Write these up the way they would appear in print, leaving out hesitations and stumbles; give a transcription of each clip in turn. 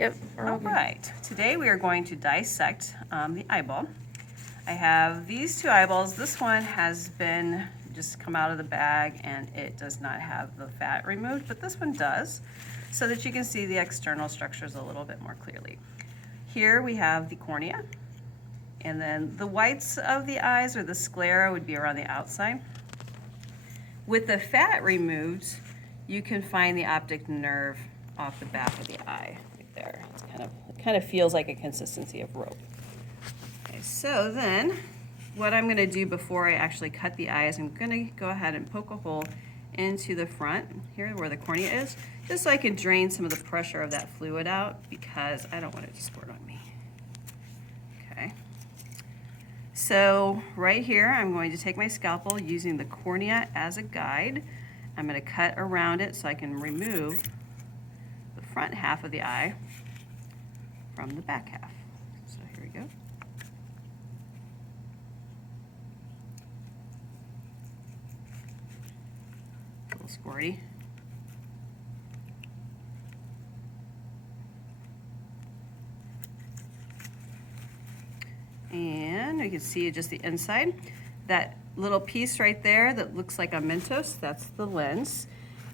Yep. All right, today we are going to dissect the eyeball. I have these two eyeballs. This one has been just come out of the bag and it does not have the fat removed, but this one does, so that you can see the external structures a little bit more clearly. Here we have the cornea, and then the whites of the eyes, or the sclera, would be around the outside. With the fat removed, you can find the optic nerve off the back of the eye right there. It kind of feels like a consistency of rope. Okay, so then what I'm going to do before I actually cut the eye is I'm going to go ahead and poke a hole into the front here where the cornea is, just so I can drain some of the pressure of that fluid out, because I don't want it to squirt on me. Okay. So right here, I'm going to take my scalpel using the cornea as a guide. I'm going to cut around it so I can remove the front half of the eye from the back half. So here we go. A little squirty. And you can see just the inside. That little piece right there that looks like a Mentos, that's the lens.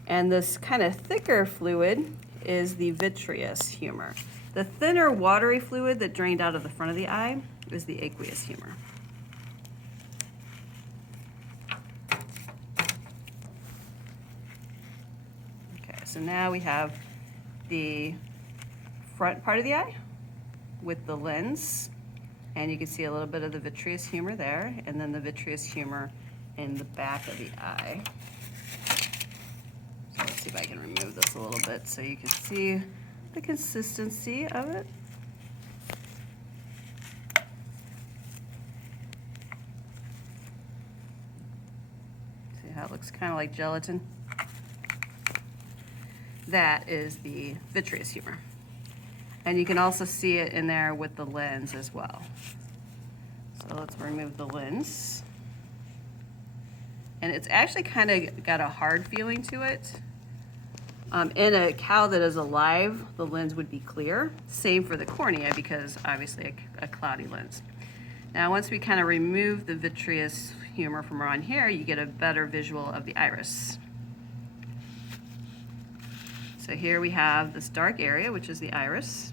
And this kind of thicker fluid is the vitreous humor. The thinner watery fluid that drained out of the front of the eye is the aqueous humor. Okay, so now we have the front part of the eye with the lens. And you can see a little bit of the vitreous humor there, and then the vitreous humor in the back of the eye. So let's see if I can remove this a little bit so you can see the consistency of it. See how it looks kind of like gelatin? That is the vitreous humor. And you can also see it in there with the lens as well. So let's remove the lens. And it's actually kind of got a hard feeling to it. In a cow that is alive, the lens would be clear. Same for the cornea, because obviously a cloudy lens. Now once we kind of remove the vitreous humor from around here, you get a better visual of the iris. So here we have this dark area, which is the iris.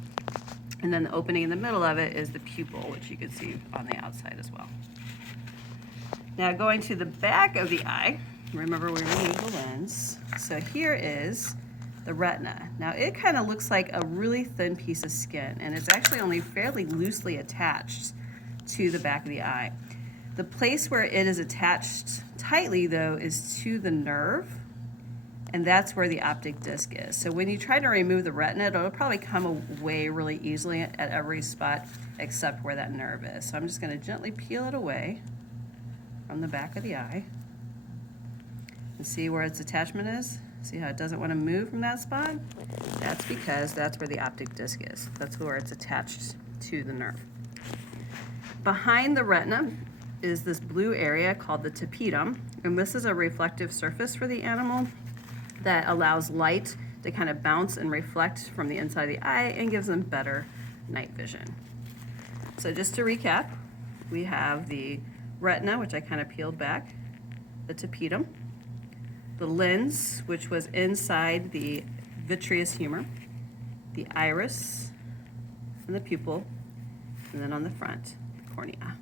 And then the opening in the middle of it is the pupil, which you can see on the outside as well. Now going to the back of the eye, remember we removed the lens. So here is the retina. Now it kind of looks like a really thin piece of skin, and it's actually only fairly loosely attached to the back of the eye. The place where it is attached tightly, though, is to the nerve, and that's where the optic disc is. So when you try to remove the retina, it'll probably come away really easily at every spot except where that nerve is. So I'm just going to gently peel it away from the back of the eye. And see where its attachment is? See how it doesn't want to move from that spot? That's because that's where the optic disc is. That's where it's attached to the nerve. Behind the retina is this blue area called the Tipitum, and this is a reflective surface for the animal that allows light to kind of bounce and reflect from the inside of the eye and gives them better night vision. So just to recap, we have the retina, which I kind of peeled back, the Tipitum, the lens, which was inside the vitreous humor, the iris, and the pupil, and then on the front, the cornea.